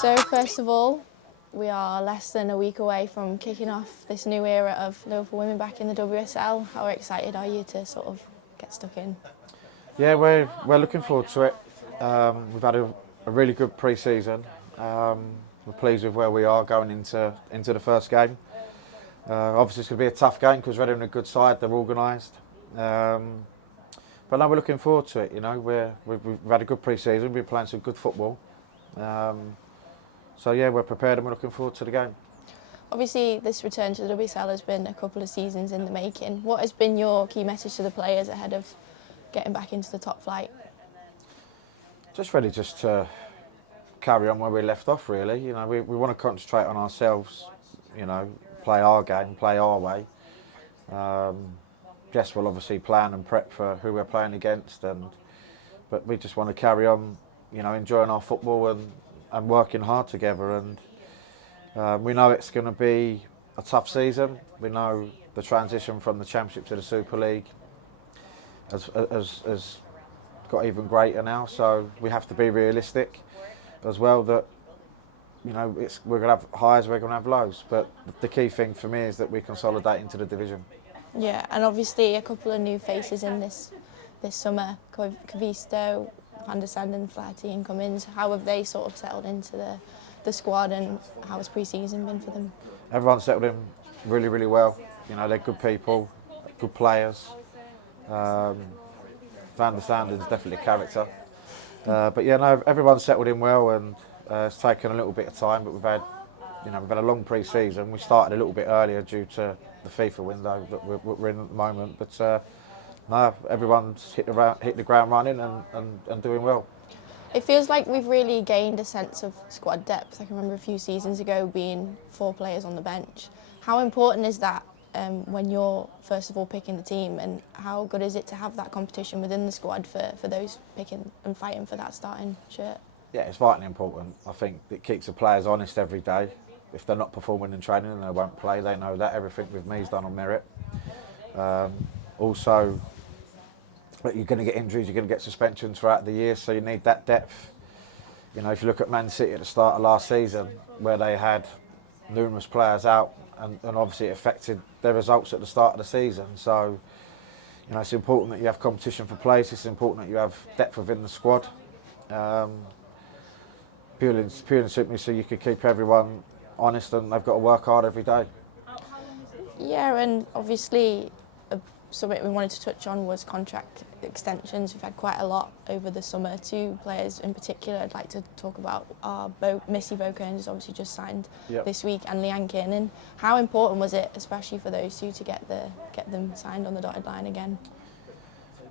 So first of all, we are less than a week away from kicking off this new era of Liverpool Women back in the WSL. How excited are you to sort of get stuck in? Yeah, we're looking forward to it. We've had a really good pre-season. We're pleased with where we are going into the first game. Obviously, it's going to be a tough game because Reading are a good side. They're organised. But no, we're looking forward to it. You know, we've had a good pre-season. We've been playing some good football. So yeah, we're prepared and we're looking forward to the game. Obviously, this return to the WSL has been a couple of seasons in the making. What has been your key message to the players ahead of getting back into the top flight? Just ready to carry on where we left off, really. You know, we want to concentrate on ourselves, you know, play our game, play our way. Yes, we'll obviously plan and prep for who we're playing against, but we just want to carry on, you know, enjoying our football and working hard together. And we know it's going to be a tough season. We know the transition from the Championship to the Super League has got even greater now, so we have to be realistic as well that, you know, we're going to have highs, we're going to have lows, but the key thing for me is that we consolidate into the division. Yeah, and obviously a couple of new faces in this summer, Kavisto, Van der Sande and Flaherty and Cummins. How have they sort of settled into the squad, and how has pre-season been for them? Everyone's settled in really, really well. You know, they're good people, good players. Van der Sande is definitely a character. But yeah, no, everyone's settled in well, and it's taken a little bit of time, but we've had a long pre-season. We started a little bit earlier due to the FIFA window that we're in at the moment. But no, everyone's hit the ground running and doing well. It feels like we've really gained a sense of squad depth. I can remember a few seasons ago being 4 players on the bench. How important is that when you're first of all picking the team, and how good is it to have that competition within the squad for those picking and fighting for that starting shirt? Yeah, it's vitally important. I think it keeps the players honest every day. If they're not performing in training and they won't play, they know that everything with me is done on merit. Also, you're going to get injuries, you're going to get suspensions throughout the year, so you need that depth. You know, if you look at Man City at the start of last season, where they had numerous players out, and obviously it affected their results at the start of the season. So, you know, it's important that you have competition for place. It's important that you have depth within the squad. Purely and simply so you could keep everyone honest, and they've got to work hard every day. Yeah, and obviously something we wanted to touch on was contract extensions. We've had quite a lot over the summer. 2 players in particular I'd like to talk about are Missy Bokearns has obviously just signed this week, and Hannahliankin. And how important was it, especially for those 2, to get them signed on the dotted line again?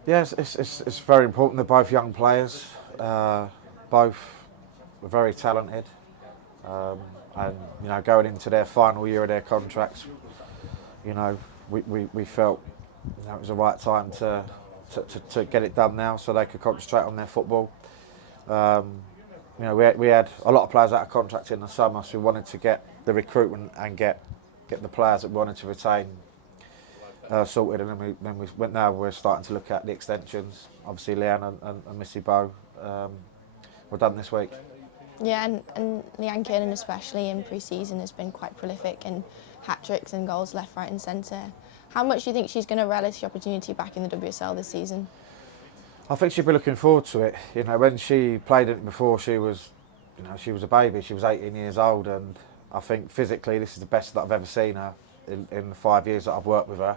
Yes, it's very important. They're both young players, both were very talented, and you know, going into their final year of their contracts, you know, we felt, you know, it was the right time to get it done now, so they could concentrate on their football. You know, we had a lot of players out of contract in the summer, so we wanted to get the recruitment and get the players that we wanted to retain sorted, and then we went. Now we're starting to look at the extensions. Obviously, Leanne and Missy Bo were done this week. Yeah, and Hannahliankin, and especially in pre-season, has been quite prolific in hat-tricks and goals left, right and centre. How much do you think she's going to relish the opportunity back in the WSL this season? I think she'll be looking forward to it. You know, when she played it before, she was a baby. She was 18 years old, and I think physically this is the best that I've ever seen her in the 5 years that I've worked with her.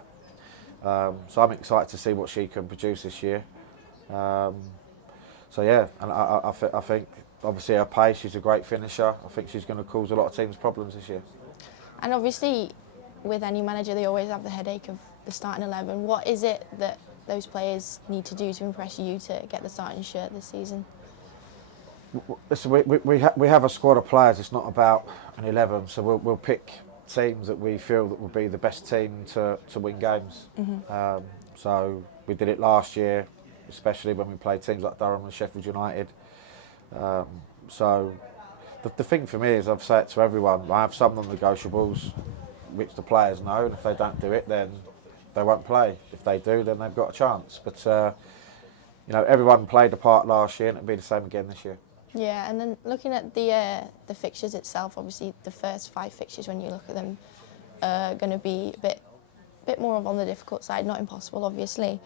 So I'm excited to see what she can produce this year. So yeah, and I think obviously her pace, she's a great finisher. I think she's going to cause a lot of teams problems this year. And obviously, with any manager, they always have the headache of the starting 11. What is it that those players need to do to impress you to get the starting shirt this season? Listen, we have a squad of players. It's not about an 11, so we'll pick teams that we feel that will be the best team to win games. Mm-hmm. So we did it last year, especially when we played teams like Durham and Sheffield United. So the thing for me is, I've said to everyone, I have some non-negotiables which the players know, and if they don't do it, then they won't play. If they do, then they've got a chance. But you know, everyone played a part last year, and it'll be the same again this year. Yeah, and then looking at the fixtures itself, obviously the first 5 fixtures, when you look at them, are going to be a bit more on the difficult side, not impossible, obviously.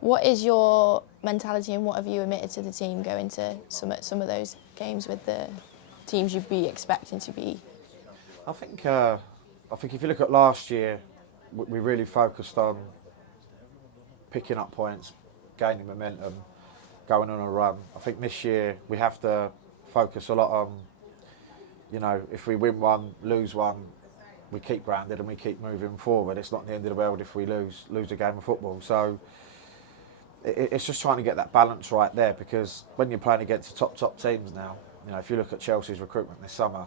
What is your mentality and what have you admitted to the team going to some of those games with the teams you'd be expecting to be? I think if you look at last year, we really focused on picking up points, gaining momentum, going on a run. I think this year we have to focus a lot on, if we win one, lose one, we keep grounded and we keep moving forward. It's not the end of the world if we lose a game of football. So it's just trying to get that balance right there, because when you're playing against the top teams now, if you look at Chelsea's recruitment this summer,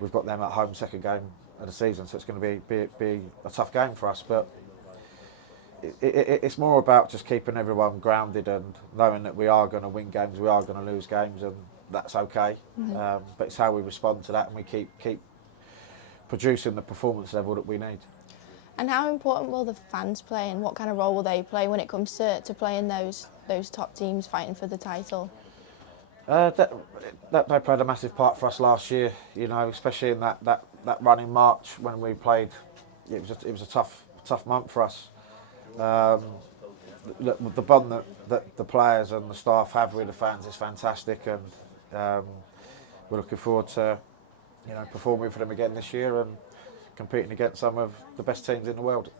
we've got them at home second game of the season, so it's going to be a tough game for us. But it's more about just keeping everyone grounded and knowing that we are going to win games, we are going to lose games, and that's okay. But it's how we respond to that, and we keep producing the performance level that we need. And how important will the fans play, and what kind of role will they play when it comes to playing those top teams fighting for the title? They played a massive part for us last year, especially in that run in March when we played. It was a tough month for us. The bond that the players and the staff have with the fans is fantastic, and we're looking forward to performing for them again this year and competing against some of the best teams in the world.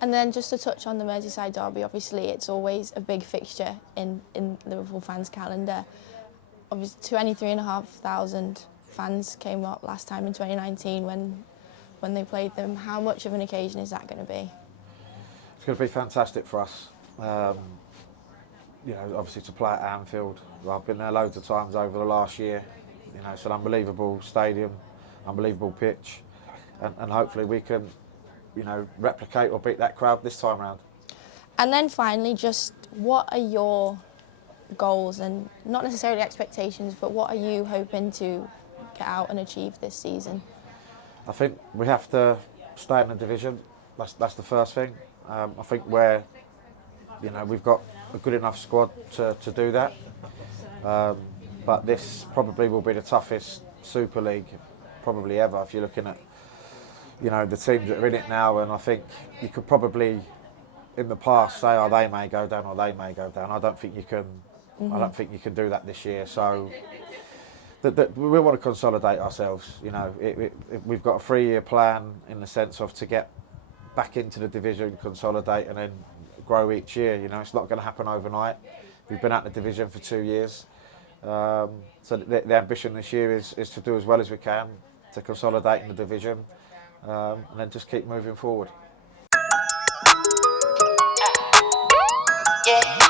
And then just to touch on the Merseyside derby, obviously it's always a big fixture in Liverpool fans' calendar. Obviously 23,500 fans came up last time in 2019 when they played them. How much of an occasion is that going to be? It's going to be fantastic for us. Obviously to play at Anfield. I've been there loads of times over the last year. It's an unbelievable stadium, unbelievable pitch, and hopefully we can, replicate or beat that crowd this time round. And then finally, just what are your goals, and not necessarily expectations, but what are you hoping to get out and achieve this season? I think we have to stay in the division. That's the first thing. I think we've got a good enough squad to do that. But this probably will be the toughest Super League probably ever, if you're looking at the teams that are in it now. And I think you could probably in the past say, oh, they may go down or they may go down. I don't think you can. I don't think you can do that this year. So we want to consolidate ourselves. We've got a 3-year plan in the sense of to get back into the division, consolidate, and then grow each year. It's not going to happen overnight. We've been out the division for 2 years. So the ambition this year is to do as well as we can, to consolidate in the division, and then just keep moving forward. Yeah.